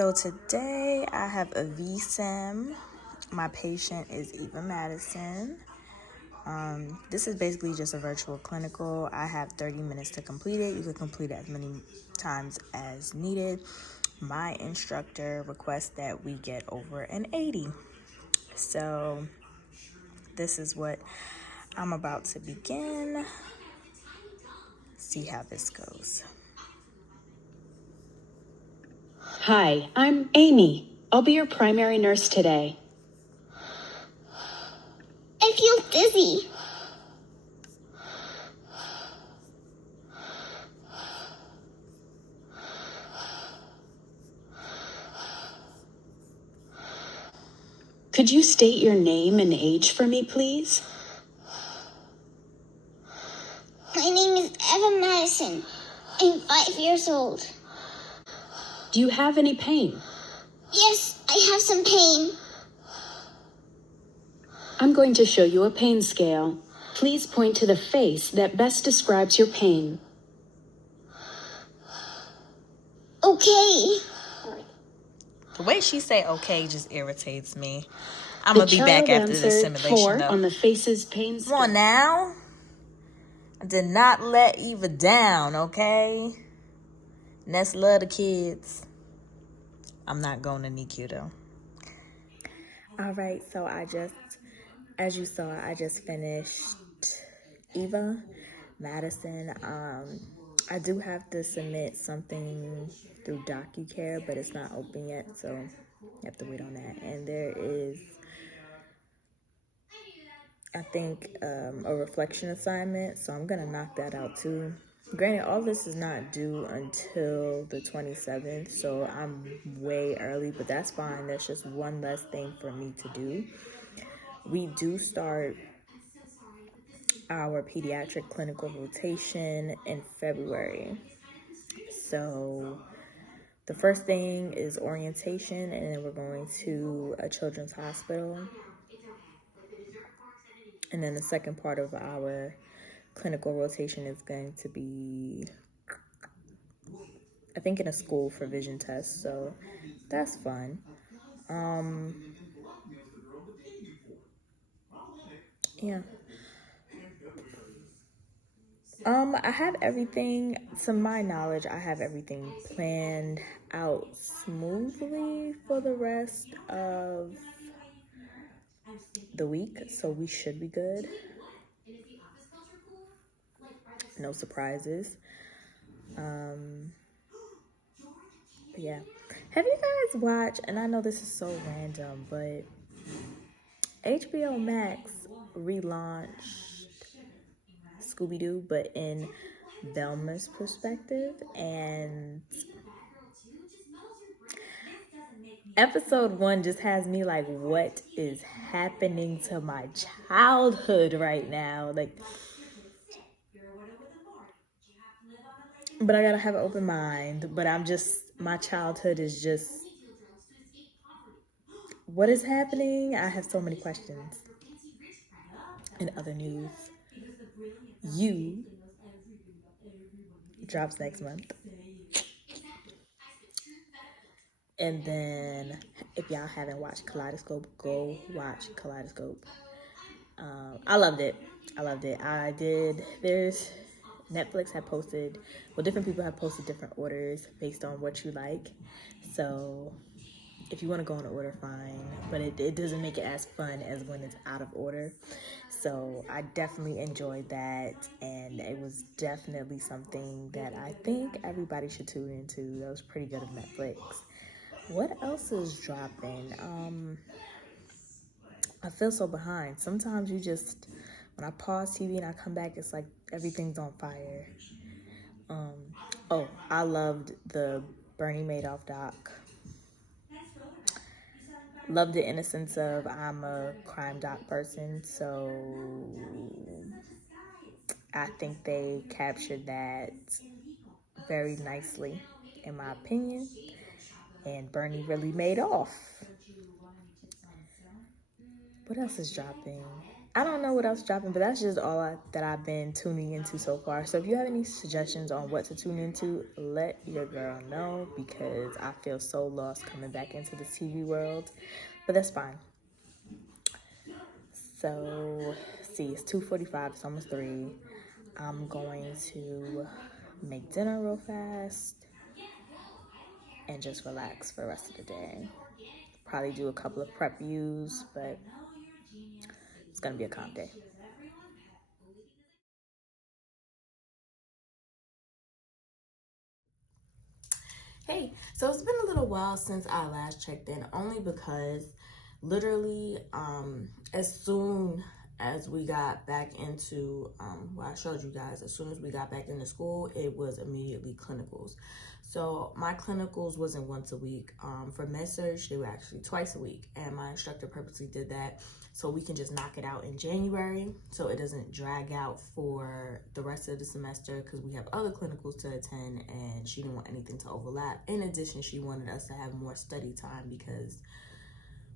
So today I have a VSIM. My patient is Eva Madison. This is basically just a virtual clinical. I have 30 minutes to complete it. You can complete it as many times as needed. My instructor requests that we get over an 80. So this is what I'm about to begin. See how this goes. Hi, I'm Amy. I'll be your primary nurse today. I feel dizzy. Could you state your name and age for me, please? My name is Eva Madison. I'm 5 years old. Do you have any pain? Yes, I have some pain. I'm going to show you a pain scale. Please point to the face that best describes your pain. Okay. The way she say okay just irritates me. I'm going to be back after the simulation 4 though. on the face's pain scale. Come on now. I did not let Eva down, okay? Ness love the kids. I'm not going to NICU though. All right, so as you saw, I just finished Eva Madison. I do have to submit something through DocuCare, but it's not open yet, so you have to wait on that. And there is, I think, a reflection assignment, so I'm gonna knock that out too. Granted, all this is not due until the 27th, so I'm way early, but that's fine. That's just one less thing for me to do. We do start our pediatric clinical rotation in February. So the first thing is orientation, and then we're going to a children's hospital. And then the second part of our clinical rotation is going to be, I think, in a school for vision tests. So that's fun. Yeah. I have everything, to my knowledge, I have everything planned out smoothly for the rest of the week, so we should be good. No surprises. But yeah. Have you guys watched, and I know this is so random, but HBO Max relaunched Scooby-Doo, but in Velma's perspective, and episode 1 just has me like, what is happening to my childhood right now? Like, but I gotta have an open mind. But my childhood is just, what is happening? I have so many questions. In other news, You drops next month. And then, if y'all haven't watched Kaleidoscope, go watch Kaleidoscope. I loved it. There's Netflix had posted, different people have posted different orders based on what you like. So if you want to go in order, fine. But it doesn't make it as fun as when it's out of order. So I definitely enjoyed that. And it was definitely something that I think everybody should tune into. That was pretty good of Netflix. What else is dropping? I feel so behind. Sometimes when I pause TV and I come back, it's like everything's on fire. I loved the Bernie Madoff doc. Love the innocence of, I'm a crime doc person, so I think they captured that very nicely, in my opinion. And Bernie really made off. What else is dropping? I don't know what else is dropping, but that's just all that I've been tuning into so far. So if you have any suggestions on what to tune into, let your girl know, because I feel so lost coming back into the TV world. But that's fine. So, see, it's 2:45. It's almost 3. I'm going to make dinner real fast and just relax for the rest of the day. Probably do a couple of prep views, but it's going to be a calm day. Hey, so it's been a little while since I last checked in, only because literally as soon as we got back into, I showed you guys, as soon as we got back into school, it was immediately clinicals. So my clinicals wasn't once a week. For VaneSSUH, they were actually twice a week, and my instructor purposely did that so we can just knock it out in January, so it doesn't drag out for the rest of the semester, because we have other clinicals to attend, and she didn't want anything to overlap. In addition, she wanted us to have more study time, because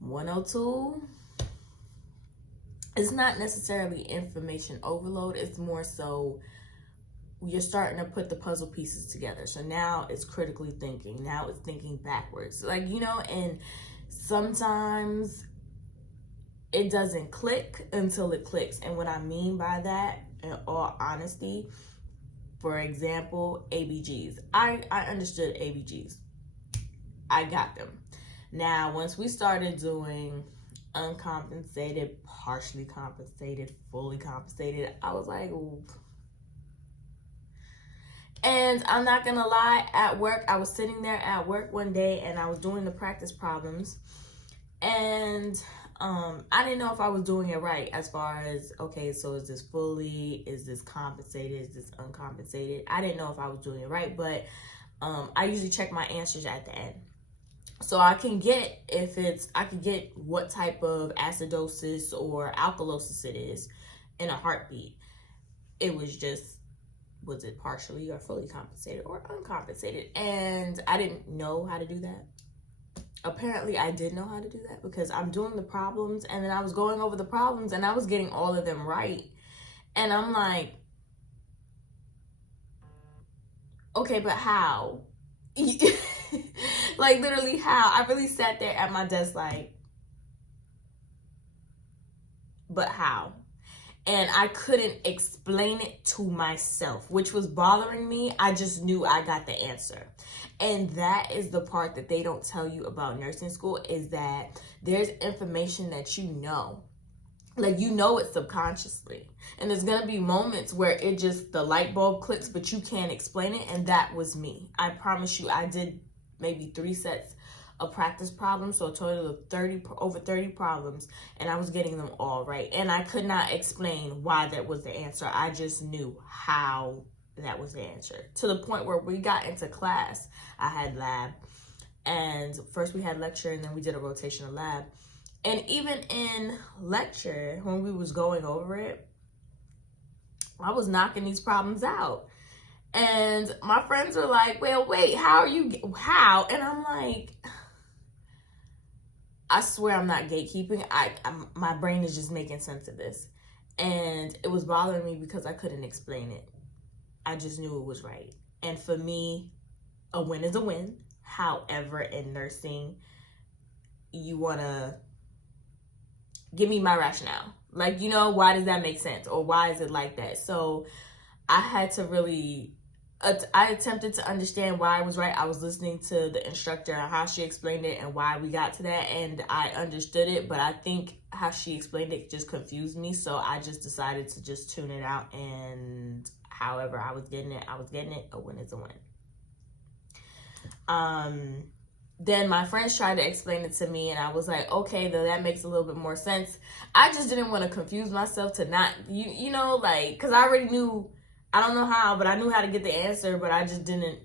102 is not necessarily information overload. It's more so you're starting to put the puzzle pieces together. So now it's critically thinking. Now it's thinking backwards. Like, you know, and sometimes it doesn't click until it clicks. And what I mean by that, in all honesty, for example, ABGs. I understood ABGs. I got them. Now, once we started doing uncompensated, partially compensated, fully compensated, I was like, ooh. And I'm not gonna lie, at work, I was sitting there at work one day and I was doing the practice problems, and I didn't know if I was doing it right, as far as, okay, so is this fully, is this compensated, is this uncompensated? I didn't know if I was doing it right, but I usually check my answers at the end. So I can get what type of acidosis or alkalosis it is in a heartbeat. It was just, was it partially or fully compensated or uncompensated? And I didn't know how to do that. Apparently I did know how to do that, because I'm doing the problems, and then I was going over the problems and I was getting all of them right. And I'm like, okay, but how? Like, literally how? I really sat there at my desk like, but how? And I couldn't explain it to myself, which was bothering me. I just knew I got the answer. And that is the part that they don't tell you about nursing school, is that there's information that you know. Like, you know it subconsciously. And there's going to be moments where it just, the light bulb clicks, but you can't explain it. And that was me. I promise you, I did maybe 3 sets of practice problems, so a total of over 30 problems, and I was getting them all right. And I could not explain why that was the answer. I just knew how that was the answer. To the point where we got into class, I had lab, and first we had lecture, and then we did a rotational lab. And even in lecture, when we was going over it, I was knocking these problems out. And my friends were like, well, wait, how? And I'm like, I swear I'm not gatekeeping. My brain is just making sense of this. And it was bothering me because I couldn't explain it. I just knew it was right. And for me, a win is a win. However, in nursing, you want to give me my rationale. Like, you know, why does that make sense? Or why is it like that? So I had to really, I attempted to understand why I was right. I was listening to the instructor and how she explained it and why we got to that, and I understood it, but I think how she explained it just confused me, so I just decided to just tune it out, and however I was getting it, a win is a win. Then my friends tried to explain it to me, and I was like, okay, though, that makes a little bit more sense. I just didn't want to confuse myself to not, you know, like, because I already knew, I don't know how, but I knew how to get the answer, but I just didn't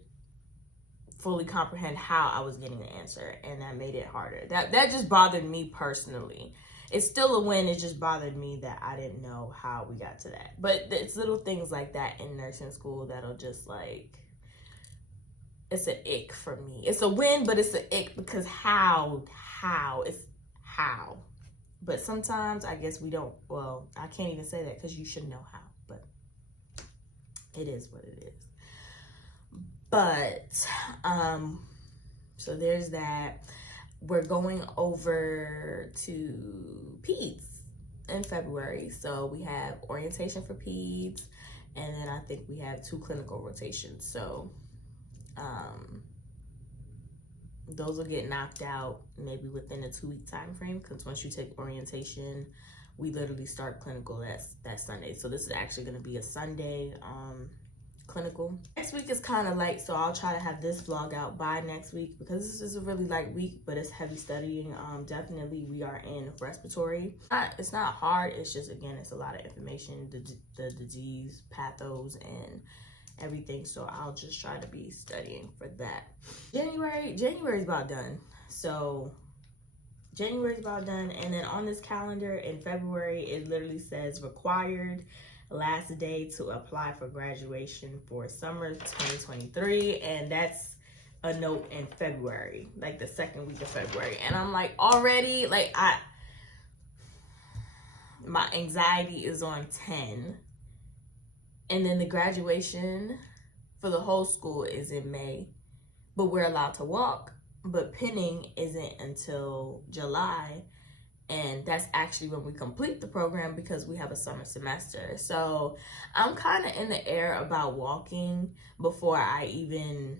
fully comprehend how I was getting the answer, and that made it harder. That just bothered me personally. It's still a win, it just bothered me that I didn't know how we got to that. But it's little things like that in nursing school that'll just, like, it's an ick for me. It's a win, but it's an ick because how? It's how. But sometimes I guess we don't, well, I can't even say that because you should know how, but it is what it is. But, so there's that. We're going over to peds in February. So we have orientation for peds, and then I think we have 2 clinical rotations. So, those will get knocked out maybe within a 2-week time frame, because once you take orientation, we literally start clinical that Sunday. So this is actually going to be a Sunday clinical. Next week is kind of light, so I'll try to have this vlog out by next week, because this is a really light week, but it's heavy studying. Definitely we are in respiratory. It's not hard, it's just, again, it's a lot of information, the disease, pathos, and everything. So I'll just try to be studying for that. January's about done. So January's about done. And then on this calendar in February, it literally says required last day to apply for graduation for summer 2023. And that's a note in February, like the 2nd week of February. And I'm like, already, like, my anxiety is on 10. And then the graduation for the whole school is in May, but we're allowed to walk, but pinning isn't until July. And that's actually when we complete the program, because we have a summer semester. So I'm kind of in the air about walking before I even,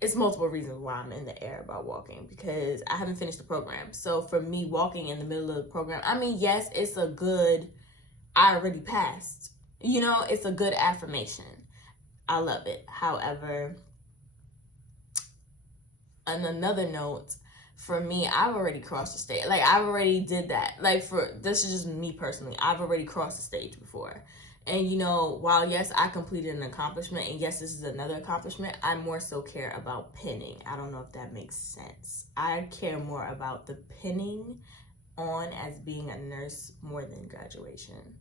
it's multiple reasons why I'm in the air about walking, because I haven't finished the program. So for me, walking in the middle of the program, I mean, yes, it's a good, I already passed. You know, it's a good affirmation. I love it. However, on another note, for me, I've already crossed the stage. Like, I've already did that. Like, this is just me personally. I've already crossed the stage before. And, you know, while, yes, I completed an accomplishment, and yes, this is another accomplishment, I more so care about pinning. I don't know if that makes sense. I care more about the pinning on as being a nurse more than graduation.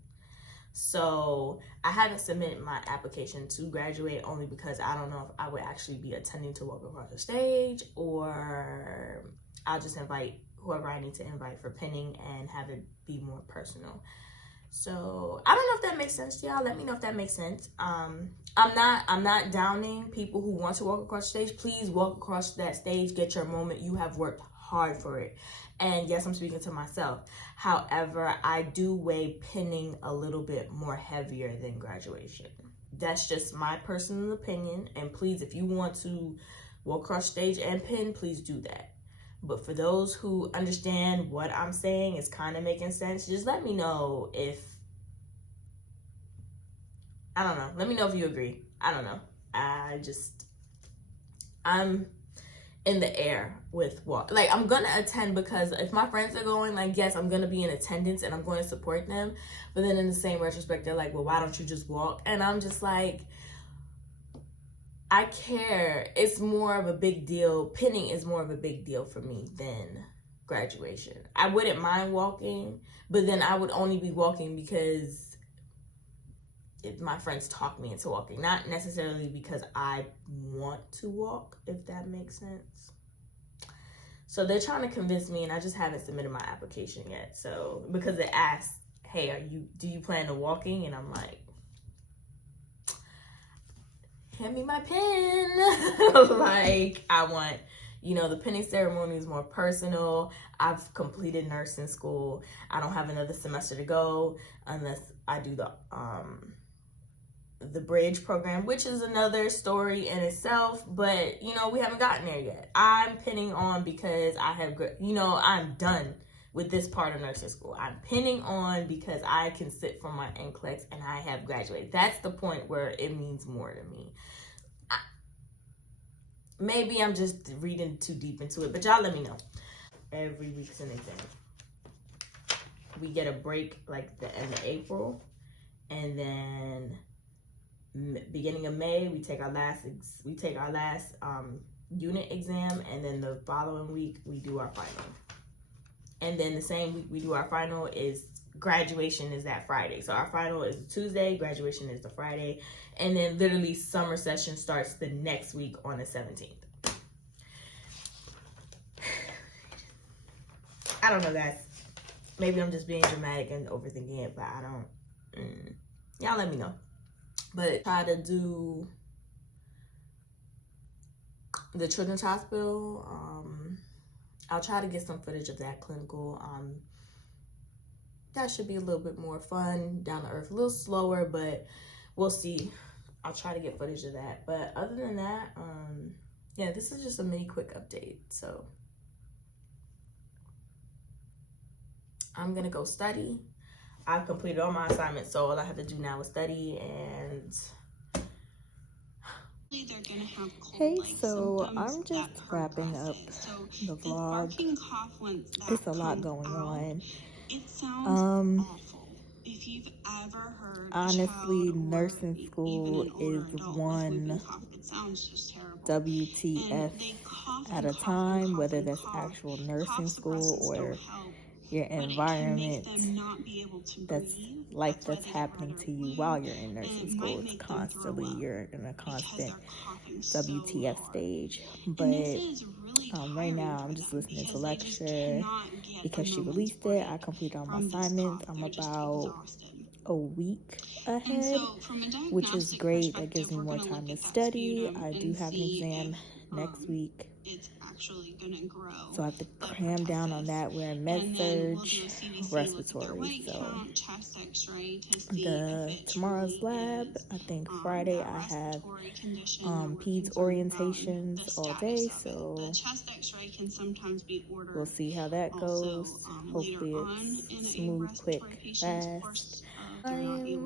So I haven't submitted my application to graduate, only because I don't know if I would actually be attending to walk across the stage, or I'll just invite whoever I need to invite for pinning and have it be more personal. So I don't know if that makes sense to y'all. Let me know if that makes sense. I'm not downing people who want to walk across the stage. Please walk across that stage, get your moment. You have worked hard for it. And yes, I'm speaking to myself. However, I do weigh pinning a little bit more heavier than graduation. That's just my personal opinion. And please, if you want to walk across stage and pin, please do that. But for those who understand what I'm saying is kind of making sense, just let me know if, I don't know. Let me know if you agree. I don't know. I'm in the air with walk. Like, I'm gonna attend, because if my friends are going, like, yes, I'm gonna be in attendance and I'm going to support them. But then in the same retrospect, they're like, well, why don't you just walk? And I'm just like, I care. It's more of a big deal. Pinning is more of a big deal for me than graduation. I wouldn't mind walking, but then I would only be walking because my friends talk me into walking, not necessarily because I want to walk, if that makes sense. So they're trying to convince me, and I just haven't submitted my application yet. So because it asks, hey, do you plan on walking? And I'm like, hand me my pen. Like, I want, you know, the pinning ceremony is more personal. I've completed nursing school. I don't have another semester to go unless I do the bridge program, which is another story in itself, but you know, we haven't gotten there yet. I'm pinning on because I have, you know, I'm done with this part of nursing school. I'm pinning on because I can sit for my NCLEX and I have graduated. That's the point where it means more to me. Maybe I'm just reading too deep into it, but y'all let me know. Every week's an exam. We get a break like the end of April, and then beginning of May, we take our last unit exam, and then the following week we do our final. And then the same week we do our final is graduation is that Friday. So our final is Tuesday, graduation is the Friday, and then literally summer session starts the next week on the 17th. I don't know, guys. Maybe I'm just being dramatic and overthinking it, but I don't. Y'all let me know. But try to do the Children's Hospital. I'll try to get some footage of that clinical. That should be a little bit more fun, down to earth, a little slower, but we'll see. I'll try to get footage of that. But other than that, yeah, this is just a mini quick update. So I'm gonna go study. I've completed all my assignments, so all I have to do now is study. And hey, so I'm just wrapping up the vlog. There's a lot going on. If you've ever heard, honestly, nursing school is one WTF at a time, whether that's actual nursing school or your environment, that's life that's happening to you while you're in nursing school. It's constantly, you're in a constant WTF stage. But right now I'm just listening to lecture because she released it. I completed all my assignments. I'm about a week ahead, which is great. That gives me more time to study. I do have an exam next week, so I have to cram down on that. We're in med-surg respiratory, so tomorrow's lab, I think Friday I have peds orientations all day, so we'll see how that goes. Hopefully it's smooth, quick, fast. I'm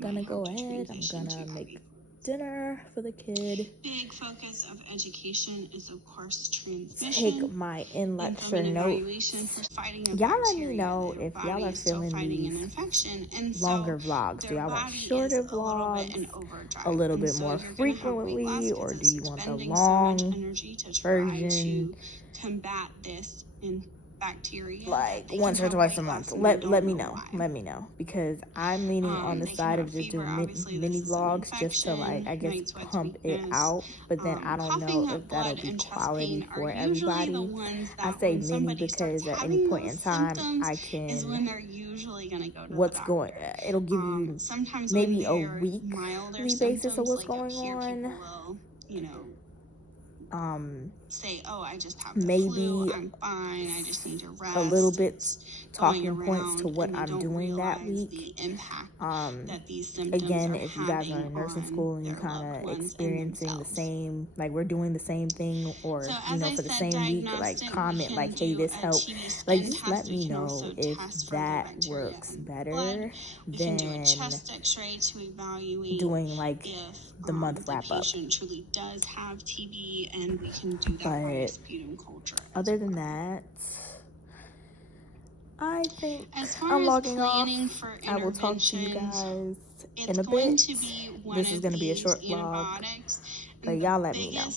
gonna go ahead, I'm gonna make dinner for the kid. Big focus of education is of course transmission. Take my in lecture notes. Y'all let me know if y'all are feeling these longer vlogs. Do y'all want shorter vlogs, a little bit more frequently, or do you want the long version? Combat this in bacteria, like once or twice a month. Let me know, because I'm leaning on the side of just doing mini vlogs just to, like, I guess pump it out, but then I don't know if that'll be quality for everybody. I say mini because at any point in time I can, what's going, it'll give you maybe a weekly basis of what's going on. Say, oh, I just have the flu, I'm fine, I just need to rest. A little bit talking points to what I'm doing that week. Again, if you guys are in nursing school and you kind of experiencing the same, like we're doing the same thing, or you know, for the same week, like comment like, hey, this helped. Like, just let me know if that works better than doing like the month wrap up. But other than that, I think I'm logging off. I will talk to you guys in a bit. This is going to be a short vlog, but y'all let me know.